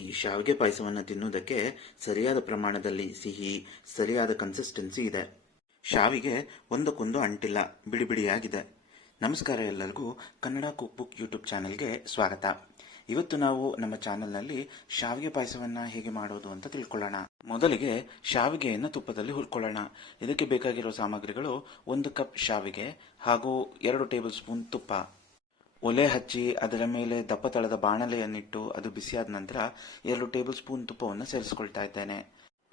ಈ ಶಾವಿಗೆ ಪಾಯಸವನ್ನು ತಿನ್ನುವುದಕ್ಕೆ ಸರಿಯಾದ ಪ್ರಮಾಣದಲ್ಲಿ ಸಿಹಿ, ಸರಿಯಾದ ಕನ್ಸಿಸ್ಟೆನ್ಸಿ ಇದೆ. ಶಾವಿಗೆ ಒಂದಕ್ಕೊಂದು ಅಂಟಿಲ್ಲ, ಬಿಡಿ ಬಿಡಿಯಾಗಿದೆ. ನಮಸ್ಕಾರ ಎಲ್ಲರಿಗೂ, ಕನ್ನಡ ಕುಕ್ ಬುಕ್ ಯೂಟ್ಯೂಬ್ ಚಾನೆಲ್ಗೆ ಸ್ವಾಗತ. ಇವತ್ತು ನಾವು ನಮ್ಮ ಚಾನೆಲ್ನಲ್ಲಿ ಶಾವಿಗೆ ಪಾಯಸವನ್ನು ಹೇಗೆ ಮಾಡೋದು ಅಂತ ತಿಳ್ಕೊಳ್ಳೋಣ. ಮೊದಲಿಗೆ ಶಾವಿಗೆಯನ್ನು ತುಪ್ಪದಲ್ಲಿ ಹುರ್ಕೊಳ್ಳೋಣ. ಇದಕ್ಕೆ ಬೇಕಾಗಿರೋ ಸಾಮಗ್ರಿಗಳು: 1 ಕಪ್ ಶಾವಿಗೆ ಹಾಗೂ 2 ಟೇಬಲ್ ಸ್ಪೂನ್ ತುಪ್ಪ. ಒಲೆ ಹಚ್ಚಿ ಅದರ ಮೇಲೆ ದಪ್ಪ ತಳದ ಬಾಣಲೆಯನ್ನಿಟ್ಟು ಅದು ಬಿಸಿಯಾದ ನಂತರ 2 ಟೇಬಲ್ ಸ್ಪೂನ್ ತುಪ್ಪವನ್ನು ಸೇರಿಸ್ಕೊಳ್ತಾ ಇದ್ದೇನೆ.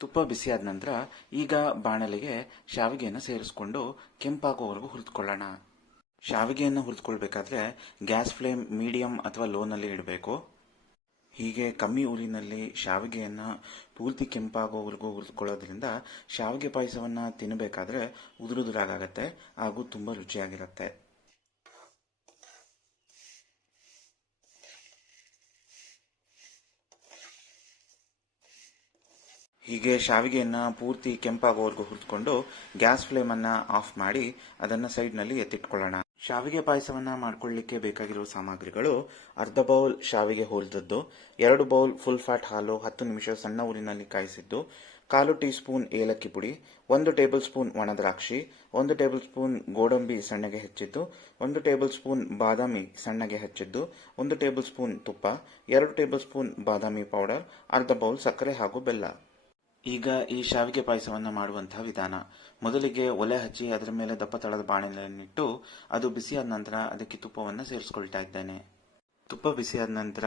ತುಪ್ಪ ಬಿಸಿಯಾದ ನಂತರ ಈಗ ಬಾಣಲೆಗೆ ಶಾವಿಗೆಯನ್ನು ಸೇರಿಸ್ಕೊಂಡು ಕೆಂಪಾಗುವವರೆಗೂ ಹುರಿದುಕೊಳ್ಳೋಣ. ಶಾವಿಗೆಯನ್ನು ಹುರಿದುಕೊಳ್ಬೇಕಾದ್ರೆ ಗ್ಯಾಸ್ ಫ್ಲೇಮ್ ಮೀಡಿಯಂ ಅಥವಾ ಲೋನಲ್ಲಿ ಇಡಬೇಕು. ಹೀಗೆ ಕಮ್ಮಿ ಉರಿನಲ್ಲಿ ಶಾವಿಗೆಯನ್ನು ಪೂರ್ತಿ ಕೆಂಪಾಗುವವರೆಗೂ ಹುರಿದುಕೊಳ್ಳೋದ್ರಿಂದ ಶಾವಿಗೆ ಪಾಯಸವನ್ನು ತಿನ್ನಬೇಕಾದ್ರೆ ಉದುರುದುರಾಗತ್ತೆ ಹಾಗೂ ತುಂಬ ರುಚಿಯಾಗಿರುತ್ತೆ. ಹೀಗೆ ಶಾವಿಗೆಯನ್ನು ಪೂರ್ತಿ ಕೆಂಪಾಗುವವರೆಗೂ ಹುರಿದುಕೊಂಡು ಗ್ಯಾಸ್ ಫ್ಲೇಮನ್ನು ಆಫ್ ಮಾಡಿ ಅದನ್ನು ಸೈಡ್ನಲ್ಲಿ ಎತ್ತಿಟ್ಕೊಳ್ಳೋಣ. ಶಾವಿಗೆ ಪಾಯಸವನ್ನು ಮಾಡ್ಕೊಳ್ಳಿಕ್ಕೆ ಬೇಕಾಗಿರುವ ಸಾಮಗ್ರಿಗಳು: ಅರ್ಧ ಬೌಲ್ ಶಾವಿಗೆ ಹುರಿದದ್ದು, 2 ಬೌಲ್ ಫುಲ್ ಫ್ಯಾಟ್ ಹಾಲು 10 ನಿಮಿಷ ಸಣ್ಣ ಊರಿನಲ್ಲಿ ಕಾಯಿಸಿದ್ದು, 1/4 ಟೀ ಸ್ಪೂನ್ ಏಲಕ್ಕಿ ಪುಡಿ, 1 ಟೇಬಲ್ ಸ್ಪೂನ್ ಒಣದ್ರಾಕ್ಷಿ, 1 ಟೇಬಲ್ ಸ್ಪೂನ್ ಗೋಡಂಬಿ ಸಣ್ಣಗೆ ಹೆಚ್ಚಿದ್ದು, 1 ಟೇಬಲ್ ಸ್ಪೂನ್ ಬಾದಾಮಿ ಸಣ್ಣಗೆ ಹೆಚ್ಚಿದ್ದು, 1 ಟೇಬಲ್ ಸ್ಪೂನ್ ತುಪ್ಪ, 2 ಟೇಬಲ್ ಸ್ಪೂನ್ ಬಾದಾಮಿ ಪೌಡರ್, ಅರ್ಧ ಬೌಲ್ ಸಕ್ಕರೆ ಹಾಗೂ ಬೆಲ್ಲ. ಈಗ ಈ ಶಾವಿಗೆ ಪಾಯಸವನ್ನು ಮಾಡುವಂತಹ ವಿಧಾನ: ಮೊದಲಿಗೆ ಒಲೆ ಹಚ್ಚಿ ಅದರ ಮೇಲೆ ದಪ್ಪ ತಳದ ಬಾಣಲೆಯನ್ನಿಟ್ಟು ಅದು ಬಿಸಿಯಾದ ನಂತರ ಅದಕ್ಕೆ ತುಪ್ಪವನ್ನು ಸೇರಿಸ್ಕೊಳ್ತಾ ಇದ್ದೇನೆ. ತುಪ್ಪ ಬಿಸಿಯಾದ ನಂತರ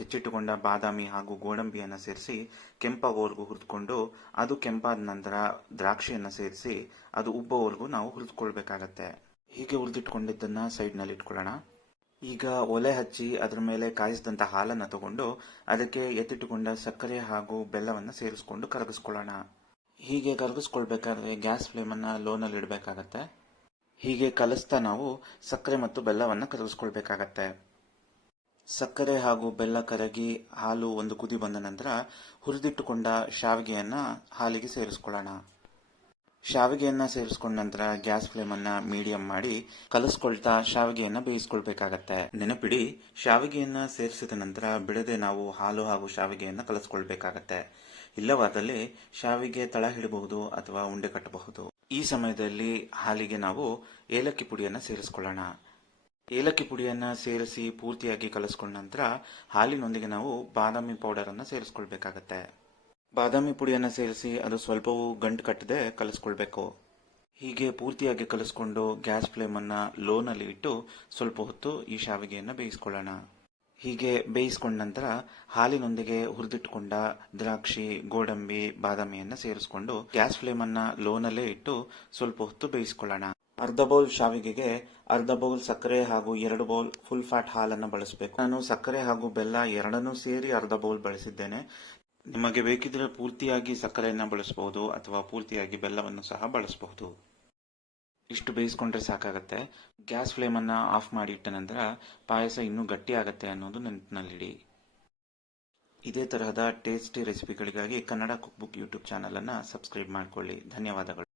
ಹೆಚ್ಚಿಟ್ಟುಕೊಂಡ ಬಾದಾಮಿ ಹಾಗೂ ಗೋಡಂಬಿಯನ್ನು ಸೇರಿಸಿ ಕೆಂಪಾಗುವವರೆಗೂ ಹುರಿದುಕೊಂಡು, ಅದು ಕೆಂಪಾದ ನಂತರ ದ್ರಾಕ್ಷಿಯನ್ನು ಸೇರಿಸಿ ಅದು ಉಬ್ಬುವವರೆಗೂ ನಾವು ಹುರಿದುಕೊಳ್ಬೇಕಾಗತ್ತೆ. ಹೀಗೆ ಹುರಿದಿಟ್ಕೊಂಡಿದ್ದನ್ನು ಸೈಡ್ನಲ್ಲಿ ಇಟ್ಕೊಳ್ಳೋಣ. ಈಗ ಒಲೆ ಹಚ್ಚಿ ಅದರ ಮೇಲೆ ಕಾಯಿಸಿದಂಥ ಹಾಲನ್ನು ತಗೊಂಡು ಅದಕ್ಕೆ ಎತ್ತಿಟ್ಟುಕೊಂಡ ಸಕ್ಕರೆ ಹಾಗೂ ಬೆಲ್ಲವನ್ನು ಸೇರಿಸ್ಕೊಂಡು ಕರಗಿಸ್ಕೊಳ್ಳೋಣ. ಹೀಗೆ ಕರಗಿಸ್ಕೊಳ್ಬೇಕಾದ್ರೆ ಗ್ಯಾಸ್ ಫ್ಲೇಮನ್ನು ಲೋನಲ್ಲಿ ಇಡಬೇಕಾಗತ್ತೆ. ಹೀಗೆ ಕಲಿಸ್ತಾ ನಾವು ಸಕ್ಕರೆ ಮತ್ತು ಬೆಲ್ಲವನ್ನು ಕರಗಿಸ್ಕೊಳ್ಬೇಕಾಗತ್ತೆ. ಸಕ್ಕರೆ ಹಾಗೂ ಬೆಲ್ಲ ಕರಗಿ ಹಾಲು ಒಂದು ಕುದಿ ಬಂದ ನಂತರ ಹುರಿದಿಟ್ಟುಕೊಂಡ ಶಾವಿಗೆಯನ್ನು ಹಾಲಿಗೆ ಸೇರಿಸ್ಕೊಳ್ಳೋಣ. ಶಾವಿಗೆಯನ್ನು ಸೇರಿಸ್ಕೊಂಡ ನಂತರ ಗ್ಯಾಸ್ ಫ್ಲೇಮನ್ನು ಮೀಡಿಯಂ ಮಾಡಿ ಕಲಿಸ್ಕೊಳ್ತಾ ಶಾವಿಗೆಯನ್ನು ಬೇಯಿಸ್ಕೊಳ್ಬೇಕಾಗತ್ತೆ. ನೆನಪಿಡಿ, ಶಾವಿಗೆಯನ್ನು ಸೇರಿಸಿದ ನಂತರ ಬಿಡದೆ ನಾವು ಹಾಲು ಹಾಗೂ ಶಾವಿಗೆಯನ್ನು ಕಲಿಸ್ಕೊಳ್ಬೇಕಾಗತ್ತೆ. ಇಲ್ಲವಾದಲ್ಲಿ ಶಾವಿಗೆ ತಳ ಹಿಡಬಹುದು ಅಥವಾ ಉಂಡೆ ಕಟ್ಟಬಹುದು. ಈ ಸಮಯದಲ್ಲಿ ಹಾಲಿಗೆ ನಾವು ಏಲಕ್ಕಿ ಪುಡಿಯನ್ನು ಸೇರಿಸ್ಕೊಳ್ಳೋಣ. ಏಲಕ್ಕಿ ಪುಡಿಯನ್ನು ಸೇರಿಸಿ ಪೂರ್ತಿಯಾಗಿ ಕಲಿಸ್ಕೊಂಡ ನಂತರ ಹಾಲಿನೊಂದಿಗೆ ನಾವು ಬಾದಾಮಿ ಪೌಡರ್ ಅನ್ನು ಸೇರಿಸ್ಕೊಳ್ಬೇಕಾಗತ್ತೆ. ಬಾದಾಮಿ ಪುಡಿಯನ್ನು ಸೇರಿಸಿ ಅದು ಸ್ವಲ್ಪವೂ ಗಂಟು ಕಟ್ಟದೆ ಕಲಿಸ್ಕೊಳ್ಬೇಕು. ಹೀಗೆ ಪೂರ್ತಿಯಾಗಿ ಕಲಿಸ್ಕೊಂಡು ಗ್ಯಾಸ್ ಫ್ಲೇಮನ್ನು ಲೋನಲ್ಲಿ ಇಟ್ಟು ಸ್ವಲ್ಪ ಹೊತ್ತು ಈ ಶಾವಿಗೆಯನ್ನು ಬೇಯಿಸ್ಕೊಳ್ಳೋಣ. ಹೀಗೆ ಬೇಯಿಸ್ಕೊಂಡ ನಂತರ ಹಾಲಿನೊಂದಿಗೆ ಹುರಿದಿಟ್ಟುಕೊಂಡ ದ್ರಾಕ್ಷಿ, ಗೋಡಂಬಿ, ಬಾದಾಮಿಯನ್ನು ಸೇರಿಸ್ಕೊಂಡು ಗ್ಯಾಸ್ ಫ್ಲೇಮನ್ನು ಲೋನಲ್ಲೇ ಇಟ್ಟು ಸ್ವಲ್ಪ ಹೊತ್ತು ಬೇಯಿಸ್ಕೊಳ್ಳೋಣ. ಅರ್ಧ ಬೌಲ್ ಶಾವಿಗೆಗೆ ಅರ್ಧ ಬೌಲ್ ಸಕ್ಕರೆ ಹಾಗೂ 2 ಬೌಲ್ ಫುಲ್ ಫ್ಯಾಟ್ ಹಾಲನ್ನು ಬಳಸಬೇಕು. ನಾನು ಸಕ್ಕರೆ ಹಾಗೂ ಬೆಲ್ಲ ಎರಡನ್ನೂ ಸೇರಿ ಅರ್ಧ ಬೌಲ್ ಬಳಸಿದ್ದೇನೆ. ನಿಮಗೆ ಬೇಕಿದ್ರೆ ಪೂರ್ತಿಯಾಗಿ ಸಕ್ಕರೆಯನ್ನು ಬಳಸಬಹುದು ಅಥವಾ ಪೂರ್ತಿಯಾಗಿ ಬೆಲ್ಲವನ್ನು ಸಹ ಬಳಸಬಹುದು. ಇಷ್ಟು ಬೇಯಿಸ್ಕೊಂಡ್ರೆ ಸಾಕಾಗತ್ತೆ. ಗ್ಯಾಸ್ ಫ್ಲೇಮನ್ನು ಆಫ್ ಮಾಡಿ ಇಟ್ಟ ನಂತರ ಪಾಯಸ ಇನ್ನೂ ಗಟ್ಟಿಯಾಗತ್ತೆ ಅನ್ನೋದು ನೆನಪಿನಲ್ಲಿಡಿ. ಇದೇ ತರಹದ ಟೇಸ್ಟಿ ರೆಸಿಪಿಗಳಿಗಾಗಿ ಕನ್ನಡ ಕುಕ್ ಬುಕ್ ಯೂಟ್ಯೂಬ್ ಚಾನಲನ್ನು ಸಬ್ಸ್ಕ್ರೈಬ್ ಮಾಡಿಕೊಳ್ಳಿ. ಧನ್ಯವಾದಗಳು.